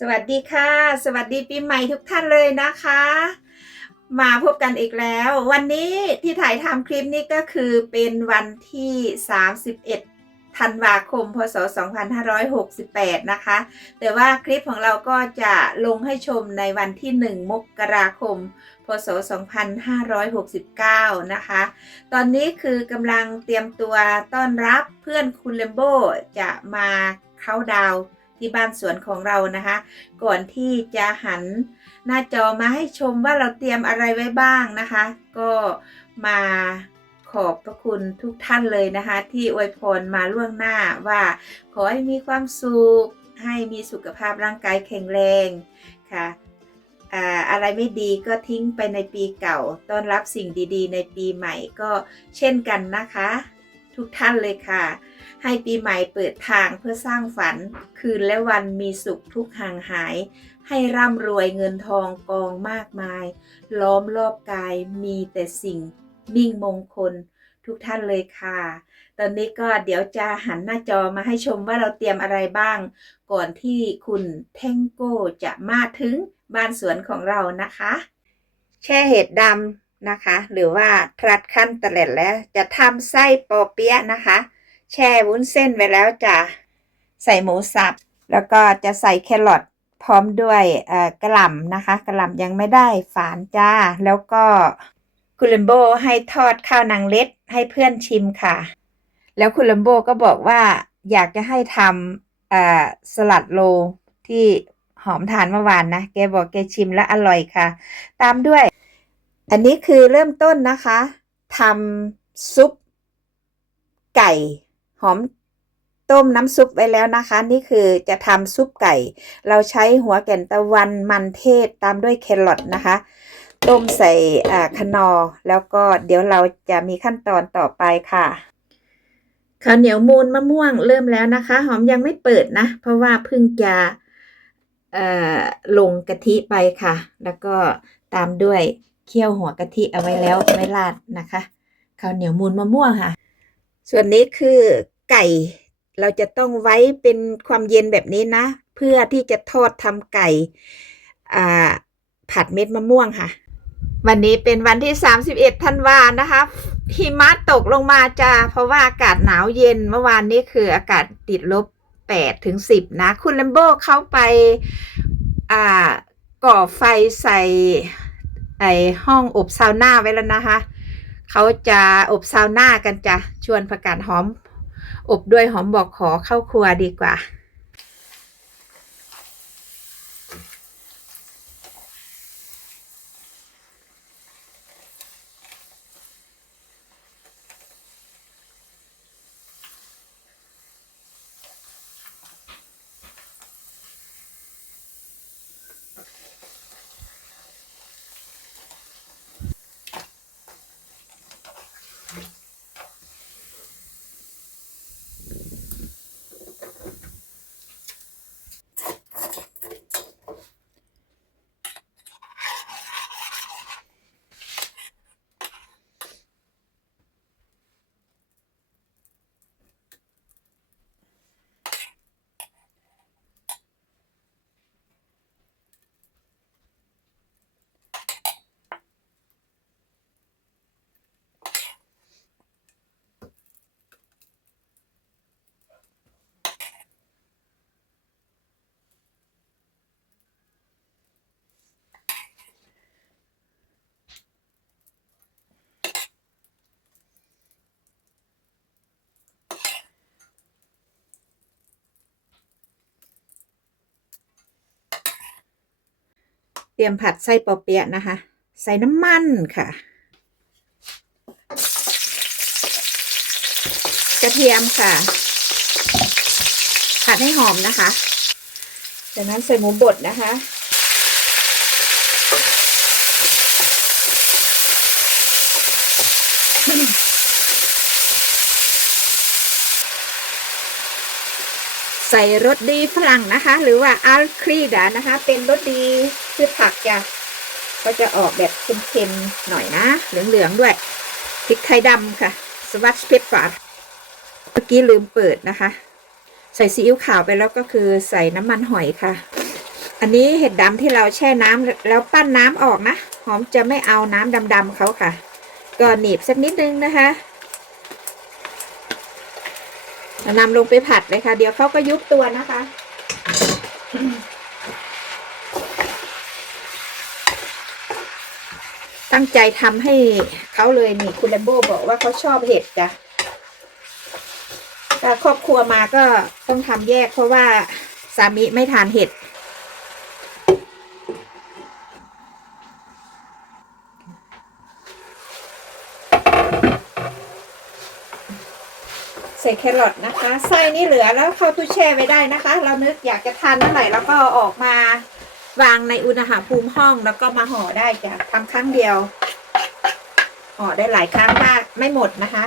สวัสดีค่ะ สวัสดีปีใหม่ทุกท่านเลยนะคะ มาพบกันอีกแล้ว วันนี้ที่ถ่ายทำคลิปนี้ก็คือเป็นวันที่ 31 ธันวาคม พศ 2568 นะคะ แต่ว่าคลิปของเราก็จะลงให้ชมในวันที่ 1 มกราคม พศ 2569 นะคะ ตอนนี้คือกำลังเตรียมตัวต้อนรับเพื่อนคุณเลมโบจะมาเข้าดาวน์ ที่บ้านสวนของเรานะคะ ก่อนที่จะหันหน้าจอมาให้ชมว่าเราเตรียมอะไรไว้บ้างนะคะ ก็มาขอบพระคุณทุกท่านเลยนะคะ ที่อวยพรมาล่วงหน้าว่า ขอให้มีความสุข ให้มีสุขภาพร่างกายแข็งแรงค่ะอ่าอะไรไม่ดีก็ทิ้งไปในปีเก่า ต้อนรับสิ่งดีๆ ในปีใหม่ก็เช่นกันนะคะ ทุกท่านเลยค่ะ ให้ปีใหม่เปิดทางเพื่อสร้างฝัน คืนและวันมีสุขทุกห่างหาย ให้ร่ำรวยเงินทองกองมากมาย ล้อมรอบกายมีแต่สิ่งมิ่งมงคลทุกท่านเลยค่ะ ตอนนี้ก็เดี๋ยวจะหันหน้าจอมาให้ชมว่าเราเตรียมอะไรบ้าง ก่อนที่คุณเท่งโก้จะมาถึงบ้านสวนของเรานะคะ แช่เห็ดดำนะคะ หรือว่าทรัดขั้นตะเล็ดแล้วจะทำไส้ปอเปี๊ยะนะคะ แช่วุ้นเส้นไว้แล้วจ้ะ ใส่หมูสับ แล้วก็จะใส่แครอทพร้อมด้วยกระหล่ำนะคะ กระหล่ำยังไม่ได้ฝานจ้า แล้วก็คุณเลมโบให้ทอดข้าวนางเล็ดให้เพื่อนชิมค่ะ แล้วคุณเลมโบก็บอกว่าอยากจะให้ทำสลัดโลที่หอมทานเมื่อวานนะ แกบอกแกชิมแล้วอร่อยค่ะ ตามด้วย อันนี้คือเริ่มต้นนะคะทำซุปไก่ หอมต้มน้ำซุปไว้แล้วนะคะ นี่คือจะทำซุปไก่ เราใช้หัวแก่นตะวันมันเทศตามด้วยแครอทนะคะ ต้มใส่อ่าคนอร์แล้วก็เดี๋ยวเราจะมีขั้นตอนต่อไปค่ะข้าวเหนียวมูนมะม่วงเริ่มแล้วนะคะ หอมยังไม่เปิดนะ เพราะว่าเพิ่งจะเอ่อลงกะทิไปค่ะ แล้วก็ตามด้วยเคี่ยวหัวกะทิเอาไว้แล้วไม่ราดนะคะข้าวเหนียวมูนมะม่วงค่ะ ส่วนนี้คือ ไก่ เราจะต้องไว้เป็นความเย็นแบบนี้นะ เพื่อที่จะทอดทำไก่ผัดเม็ดมะม่วงค่ะ วันนี้เป็นวันที่ 31ธันวานะคะหิมะตกลงมาจ้าเพราะว่าอากาศหนาวเย็นเมื่อวานนี้คืออากาศติดลบ8ถึง10 นะ คุณลัมโบ้เข้าไปาก่อไฟใส่ไอห้องอบซาวน่าไว้แล้วนะคะ เขาจะอบซาวน่ากันจ้ะชวนผักกาดหอม อบด้วยหอมบอกขอเข้าครัวดีกว่า เตรียมผัดไส้ปอเปี๊ยะนะคะ ใส่น้ำมันค่ะ กระเทียมค่ะ ผัดให้หอมนะคะ จากนั้นใส่หมูบดนะคะ ใส่รสดีฝรั่งนะคะ หรือว่าอัลครีดานะคะ เป็นรสดี คือผักจะก็จะออกแบบเค็มๆหน่อยนะ เหลืองๆด้วยพริกไทยดำค่ะสวัสดิ์เพชรฝาดเมื่อกี้ลืมเปิดนะคะ ใส่ซีอิ๊วขาวไปแล้วก็คือใส่น้ำมันหอยค่ะ อันนี้เห็ดดำที่เราแช่น้ำแล้วปั้นน้ำออกนะ หอมจะไม่เอาน้ำดำๆเขาค่ะ ก็หนีบสักนิดนึงนะคะนำลงไปผัดเลยค่ะ เดี๋ยวเขาก็ยุบตัวนะคะ ตั้งใจทำให้เขาเลยนี่คุณแลมโบบอกว่าเขาชอบเห็ดจ้ะถ้าครอบครัวมาก็ต้องทำแยกเพราะว่าสามีไม่ทานเห็ด ใส่แครอทนะคะ ไส้นี่เหลือแล้วเข้าตู้แช่ไว้ได้นะคะ เรานึกอยากจะทานเมื่อไหร่แล้วก็ออกมา วางในอุณหภูมิห้องแล้วก็มาห่อได้จ้ะทำครั้งเดียวห่อได้หลายครั้งมากไม่หมดนะคะ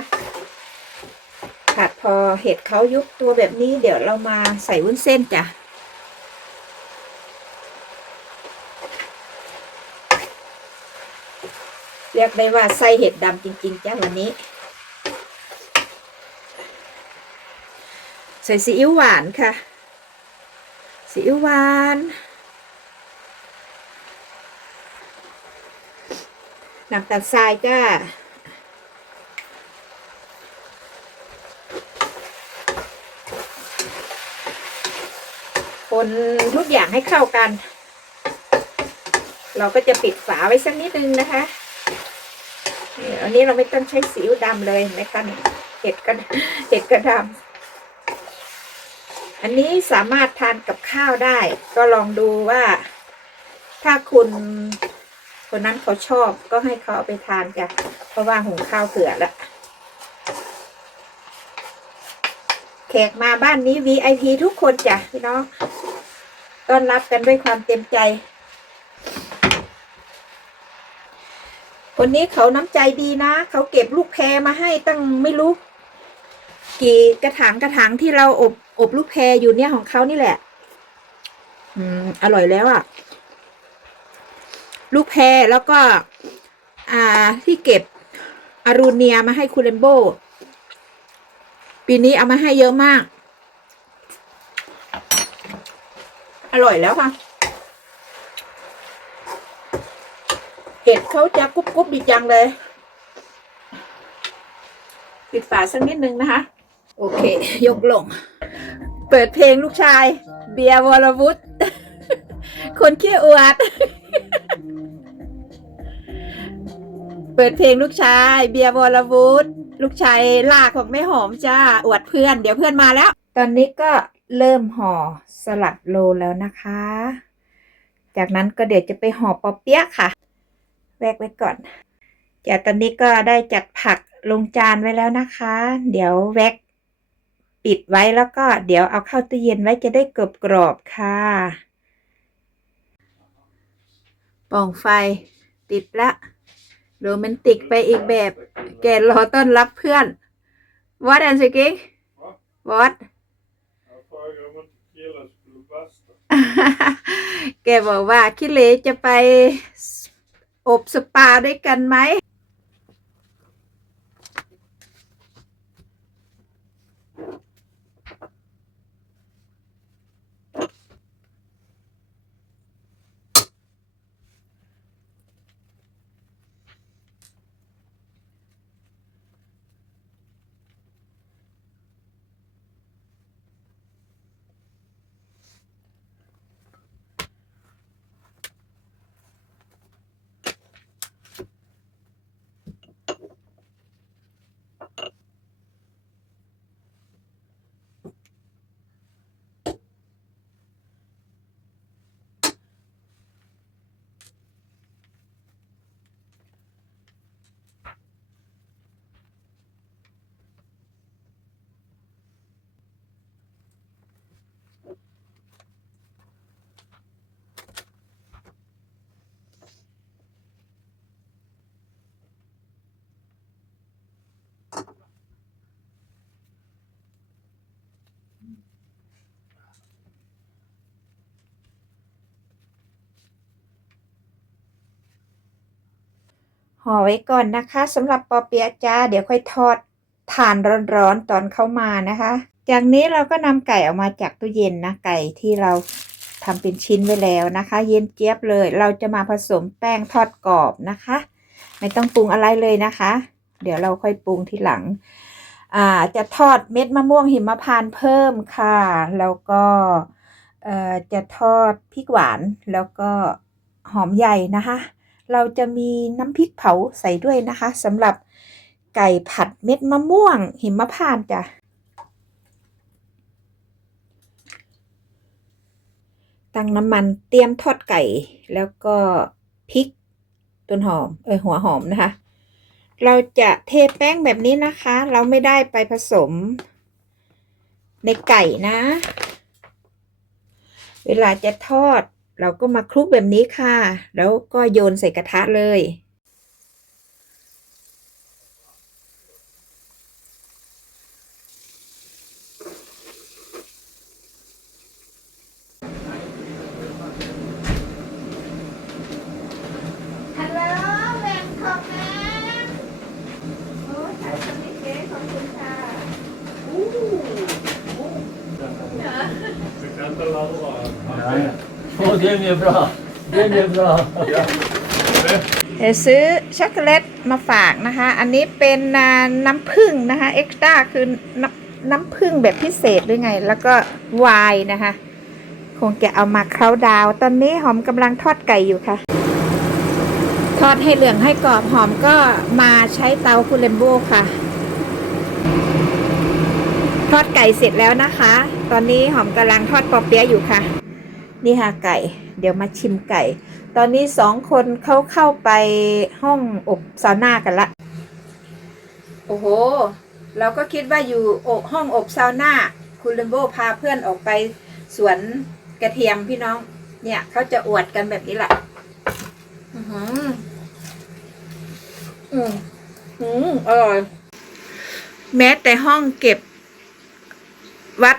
ผัดพอเห็ดเขายุบตัวแบบนี้เดี๋ยวเรามาใส่วุ้นเส้นจ้ะเรียกได้ว่าไส้เห็ดดำจริง ๆ จ้ะวันนี้ ใส่ซีอิ๊วหวานค่ะซีอิ๊วหวาน น้ำตาลทรายจ้าคนทุกอย่างให้เข้ากัน เราก็จะปิดฝาไว้สักนิดนึงนะคะอันนี้เราไม่ต้องใช้สีดำเลยนะคะเห็ดก็เห็ดกระดำอันนี้สามารถทานกับข้าวได้ ก็ลองดูว่าถ้าคุณ คนนั้นเขาชอบก็ให้เขาเอาไปทานจ้ะเพราะว่าหุงข้าวเผื่อละแขกมาบ้านนี้ VIP ทุกคนจ้ะพี่น้องต้อนรับกันด้วยความเต็มใจ คนนี้เขาน้ำใจดีนะ เขาเก็บลูกแพรมาให้ตั้งไม่รู้ กี่กระถางกระถางที่เราอบอบลูกแพรอยู่เนี่ยของเขานี่แหละ อืม อร่อยแล้วอะ่ะ ลูกแพรแล้วก็ อ่าที่เก็บอารูเนียมาให้คุณเลมโบ ปีนี้เอามาให้เยอะมาก อร่อยแล้วค่ะ เห็ดเขาจะกรุบกรุบดีจังเลย ปิดฝาสักนิดนึงนะคะ โอเค ยกลง เปิดเพลงลูกชาย เบียร์วรวุฒิคนขี้อวด เปิดเพลงลูกชาย เบียร์วรวุฒิลูกชายล่าของแม่หอมจ้าอวดเพื่อน เดี๋ยวเพื่อนมาแล้ว ตอนนี้ก็เริ่มห่อสลัดโลแล้วนะคะ จากนั้นก็เดี๋ยวจะไปห่อปอเปี๊ยะค่ะ แวกไว้ก่อนจากตอนนี้ก็ได้จัดผักลงจานไว้แล้วนะคะ เดี๋ยวแวกปิดไว้แล้วก็เดี๋ยวเอาเข้าตู้เย็นไว้จะได้กรอบกรอบๆค่ะปล่องไฟติดละ โรแมนติกไปอีกแบบ แกรอต้อนรับเพื่อน What and speaking What แกบอกว่าคิเลจะไปอบสปาด้วยกันไหม ห่อไว้ก่อนนะคะสำหรับปอเปี๊ยะจ้า เดี๋ยวค่อยทอดทานร้อนๆตอนเข้ามานะคะ จากนี้เราก็นำไก่ออกมาจากตู้เย็นนะไก่ที่เราทำเป็นชิ้นไว้แล้วนะคะ เย็นเจี๊ยบเลย เราจะมาผสมแป้งทอดกรอบนะคะ ไม่ต้องปรุงอะไรเลยนะคะ เดี๋ยวเราค่อยปรุงทีหลังอ่าจะทอดเม็ดมะม่วงหิมพานต์เพิ่มค่ะ แล้วก็จะทอดพริกหวานแล้วก็หอมใหญ่นะคะ เราจะมีน้ำพริกเผาใส่ด้วยนะคะสำหรับไก่ผัดเม็ดมะม่วง หิมพานต์จ้ะตั้งน้ำมันเตรียมทอดไก่แล้วก็พริกต้นหอมเออหัวหอมนะคะ เราจะเทแป้งแบบนี้นะคะ เราไม่ได้ไปผสมในไก่นะ เวลาจะทอด เราก็มาคลุกแบบนี้ค่ะ แล้วก็โยนใส่กระทะเลย ฮัลโหลแบงคอกนะโอ้ยขายคนนี้เจ๊ขอบคุณค่ะอู้ Du kan inte ladda. Nej. Åh, det är bra. Det är bra. เดี๋ยวซื้อช็อกโกแลตมาฝากนะคะ อันนี้เป็นอ่าน้ำผึ้งนะคะเอ็กซ์ต้าคือน้ำน้ำผึ้งแบบพิเศษหรือไง แล้วก็ไวน์นะคะ คงจะเอามาเคล้าดาว ตอนนี้หอมกำลังทอดไก่อยู่ค่ะ ทอดให้เหลืองให้กรอบหอมก็มาใช้เตาคูเลมโบค่ะ ทอดไก่เสร็จแล้วนะคะ ตอนนี้หอมกำลังทอดปอเปี๊ยะอยู่ค่ะ นี่ค่ะไก่ เดี๋ยวมาชิมไก่ ตอนนี้สองคนเขาเข้าไปห้องอบซาวน่ากันละ โอ้โห เราก็คิดว่าอยู่อบห้องอบซาวน่า คุณเลมโบพาเพื่อนออกไปสวนกระเทียมพี่น้อง เนี่ยเขาจะอวดกันแบบนี้แหละอือหืออืมอืมอร่อยแม้แต่ห้องเก็บวัด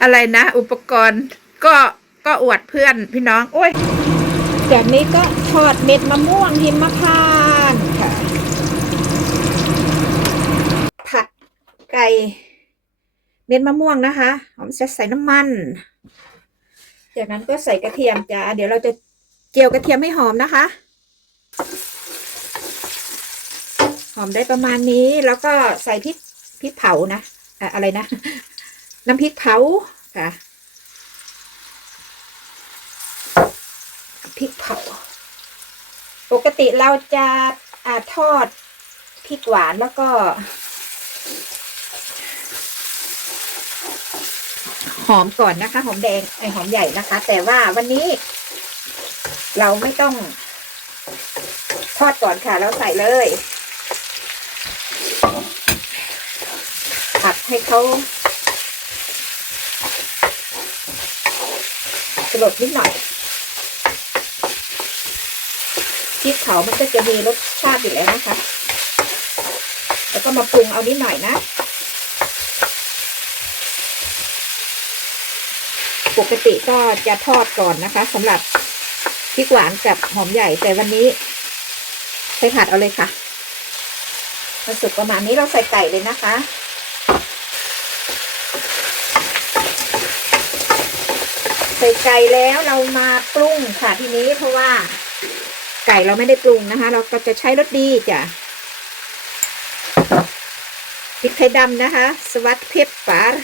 อะไรนะ อุปกรณ์ ก็ก็อวดเพื่อนพี่น้อง โอ้ยจากนี้ก็ทอดเม็ดมะม่วงหิมพานต์ค่ะ ผัดไก่เม็ดมะม่วงนะคะหอมจะใส่น้ำมัน จากนั้นก็ใส่กระเทียมจ้าเดี๋ยวเราจะเจียวกระเทียมให้หอมนะคะ หอมได้ประมาณนี้แล้วก็ใส่พริกพริกเผานะ อะอะไรนะ น้ำพริกเผาค่ะ พริกเผา ปกติเราจะอาทอดพริกหวานแล้วก็ หอมก่อนนะคะ หอมแดงไอหอมใหญ่นะคะ แต่ว่าวันนี้ เราไม่ต้องทอดก่อนค่ะ เราใส่เลยผัดให้เขาสลดนิดหน่อย พริกเผามันก็จะมีรสชาติอยู่แล้วนะคะ แล้วก็มาปรุงเอานิดหน่อยนะปกติก็จะทอดก่อนนะคะสำหรับพริกหวานกับหอมใหญ่แต่วันนี้ใช้ผัดเอาเลยค่ะมันสุกประมาณนี้เราใส่ไก่เลยนะคะ ใส่ไก่แล้วเรามาปรุงค่ะทีนี้เพราะว่า ไก่เราไม่ได้ปรุงนะคะ เราก็จะใช้รสดีจ้ะพริกไทยดำนะคะ สวัสดเพปปาร์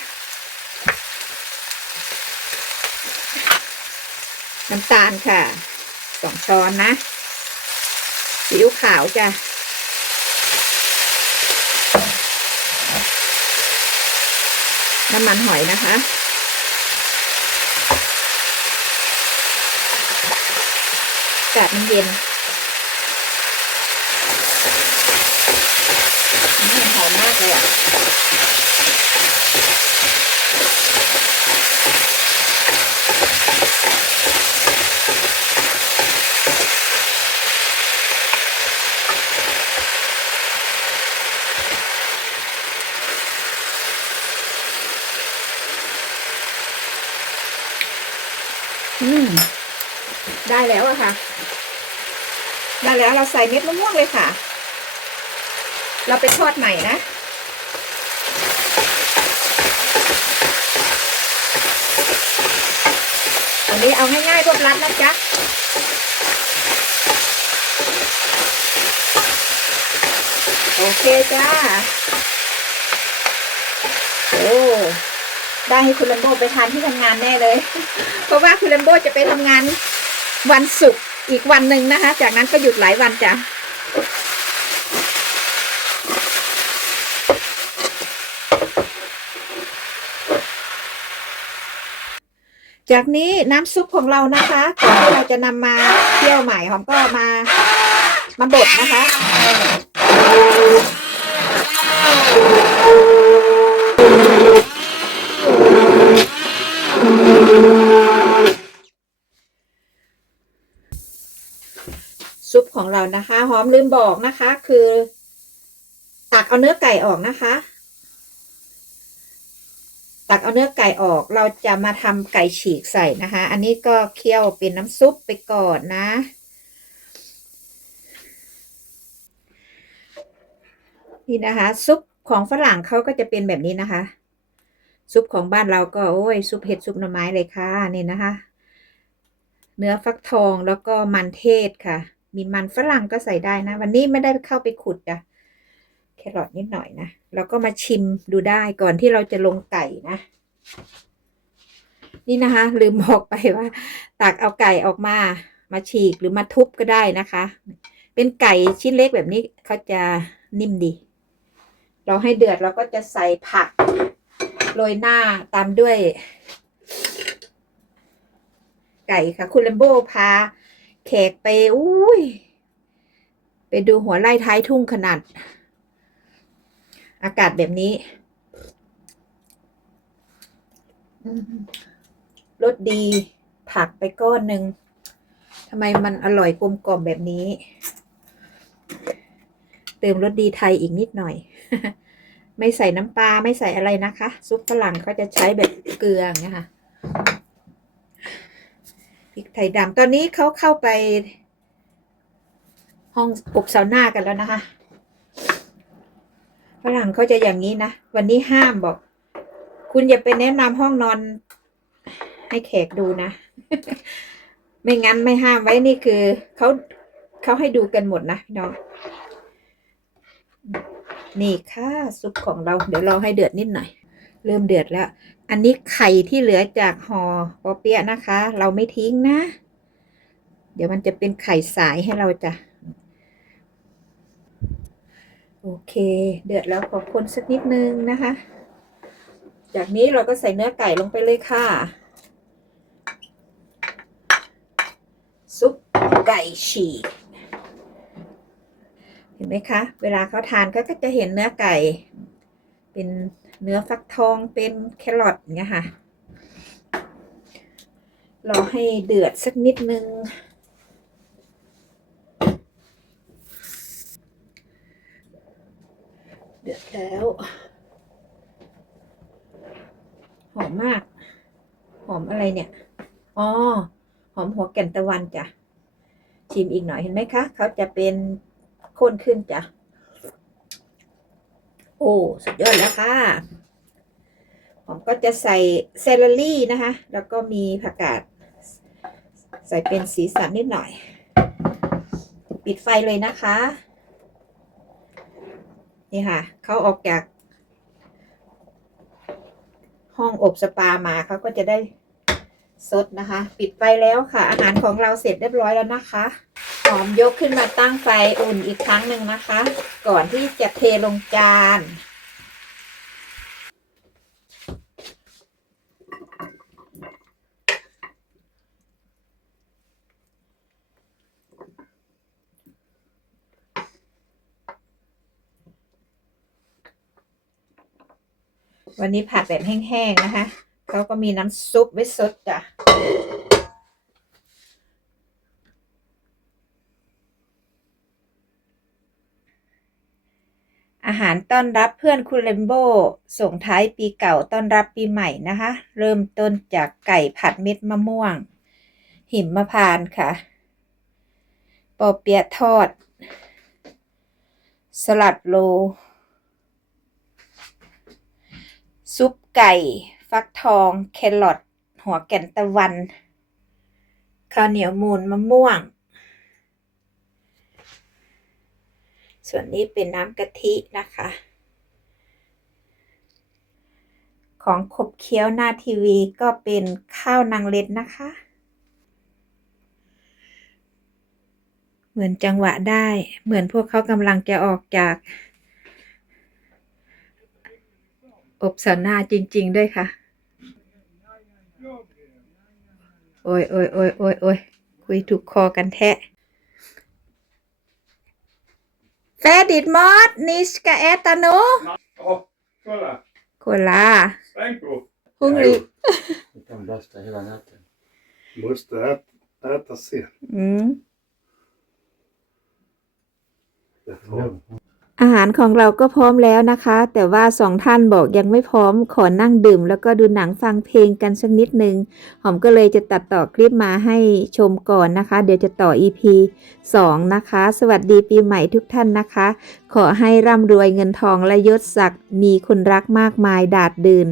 น้ำตาลค่ะสองช้อนนะซีอิ๊วขาวจ้ะน้ำมันหอยนะคะากาศมันเย็นอืมหอมมากเลยอะอืม ได้แล้วอะค่ะ ได้แล้วเราใส่เม็ดมะม่วงเลยค่ะ เราไปทอดใหม่นะ อันนี้เอาง่ายๆรวบรัดนะจ๊ะโอเคจ้า โอ้ได้ให้คุณลัมโบไปทานที่ทำงานแน่เลย เพราะว่าคุณลัมโบจะไปทำงานวันศุกร์ อีกวันหนึ่งนะคะ จากนั้นก็หยุดหลายวันจ้ะจากนี้น้ำซุปของเรานะคะก่อนที่เราจะนำมาเคี่ยวใหม่หอมก็มามาบดนะคะซุป ของเรานะคะ หอมลืมบอกนะคะ คือ ตักเอาเนื้อไก่ออกนะคะ ตักเอาเนื้อไก่ออกเราจะมาทำไก่ฉีกใส่นะคะ อันนี้ก็เคี่ยวเป็นน้ำซุปไปก่อนนะ นี่นะคะ ซุปของฝรั่งเขาก็จะเป็นแบบนี้นะคะ ซุปของบ้านเราก็โอ้ยซุปเห็ดซุปหน่อไม้เลยค่ะนี่นะคะ เนื้อฟักทองแล้วก็มันเทศค่ะ มีมันฝรั่งก็ใส่ได้นะ วันนี้ไม่ได้เข้าไปขุดจ้ะแครอทนิดหน่อยนะแล้วก็มาชิมดูได้ก่อนที่เราจะลงไก่นะ นี่นะคะ ลืมบอกไปว่าตักเอาไก่ออกมา มาฉีกหรือมาทุบก็ได้นะคะ เป็นไก่ชิ้นเล็กแบบนี้เขาจะนิ่มดี เราให้เดือดเราก็จะใส่ผักโรยหน้าตามด้วย ไก่ค่ะ คุณเลมโบพา แขกไปอุ้ย ไปดูหัวไร่ท้ายทุ่งขนาด อากาศแบบนี้รสดี ผักไปก้อนหนึ่งทำไมมันอร่อยกลมกล่อมแบบนี้ เติมรสดีไทยอีกนิดหน่อย ไม่ใส่น้ำปลาไม่ใส่อะไรนะคะ ซุปฝรั่งเขาจะใช้แบบเกลืออย่างเงี้ยค่ะ ริกไทยดำตอนนี้เขาเข้าไป ห้องอบซาวน่ากันแล้วนะคะฝรั่งเขาจะอย่างนี้นะ วันนี้ห้ามบอก คุณอย่าไปแนะนำห้องนอน ให้แขกดูนะ ไม่งั้นไม่ห้ามไว้นี่คือเขาเขาให้ดูกันหมดนะพี่น้องนี่ค่ะซุปของเรา เดี๋ยวรอให้เดือดนิดหน่อย เริ่มเดือดแล้ว อันนี้ไข่ที่เหลือจากห่อปอเปี๊ยะนะคะ เราไม่ทิ้งนะ เดี๋ยวมันจะเป็นไข่สายให้เราจ้ะ โอเค เดือดแล้วขอคนสักนิดนึงนะคะ จากนี้เราก็ใส่เนื้อไก่ลงไปเลยค่ะ ซุปไก่ฉีกเห็นไหมคะ เวลาเขาทานก็จะเห็นเนื้อไก่ เป็น เนื้อฟักทองเป็นแครอทอย่างเงี้ยค่ะ รอให้เดือดสักนิดนึง เดือดแล้ว หอมมาก หอมอะไรเนี่ย อ๋อ หอมหัวแก่นตะวันจ้ะ ชิมอีกหน่อยเห็นไหมคะ เขาจะเป็นข้นขึ้นจ้ะ โอ้สุดยอดแล้วค่ะ ผมก็จะใส่เซลลรี่นะคะ แล้วก็มีผักกาด ใส่เป็นสีสันนิดหน่อย ปิดไฟเลยนะคะ นี่ค่ะ เขาออกจาก ห้องอบสปามาเขาก็จะได้สดนะคะ ปิดไฟแล้วค่ะ อาหารของเราเสร็จเรียบร้อยแล้วนะคะ หอมยกขึ้นมาตั้งไฟอุ่นอีกครั้งหนึ่งนะคะ ก่อนที่จะเทลงจาน วันนี้ผัดแบบแห้งๆนะคะ เขาก็มีน้ำซุปไว้สดจ้ะ อาหาร ต้อนรับเพื่อนคุณเลมโบส่งท้ายปีเก่าต้อนรับปีใหม่นะคะ เริ่มต้นจากไก่ผัดเม็ดมะม่วง หิมมะพานต์ค่ะ ปอเปียทอด สลัดโล ซุปไก่ ฟักทอง แครอทหัวแก่นตะวัน ข้าวเหนียวมูนมะม่วง ส่วนนี้เป็นน้ำกะทินะคะ ของขบเคี้ยวหน้าทีวีก็เป็นข้าวนางเล็ดนะคะ เหมือนจังหวะได้ เหมือนพวกเขากำลังจะออกจาก อบสาวหน้าจริง ๆ ด้วยค่ะ โอ้ยโอ้ยโอ้ยโอ้ยโอ้ยคุยถูกคอกันแท้ ฟดิดมอสนิชกาเอตาโน Åh, kolla! โคลา Stenko! ฮุงรี Vi kan basta hela natten. Måste ät, äta sen. อืม Det tar อาหารของเราก็พร้อมแล้วนะคะ แต่ว่าสองท่านบอกยังไม่พร้อมขอนั่งดื่ม แล้วก็ดูหนังฟังเพลงกันสักนิดนึง หอมก็เลยจะตัดต่อคลิปมาให้ชมก่อนนะคะ เดี๋ยวจะต่อ EP 2 นะคะ สวัสดีปีใหม่ทุกท่านนะคะ ขอให้ร่ำรวยเงินทองและยศศักดิ์มีคนรักมากมายดาดดื่น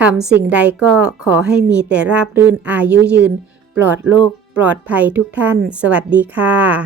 ทำสิ่งใดก็ขอให้มีแต่ราบรื่นอายุยืน ปลอดโรคปลอดภัยทุกท่าน สวัสดีค่ะ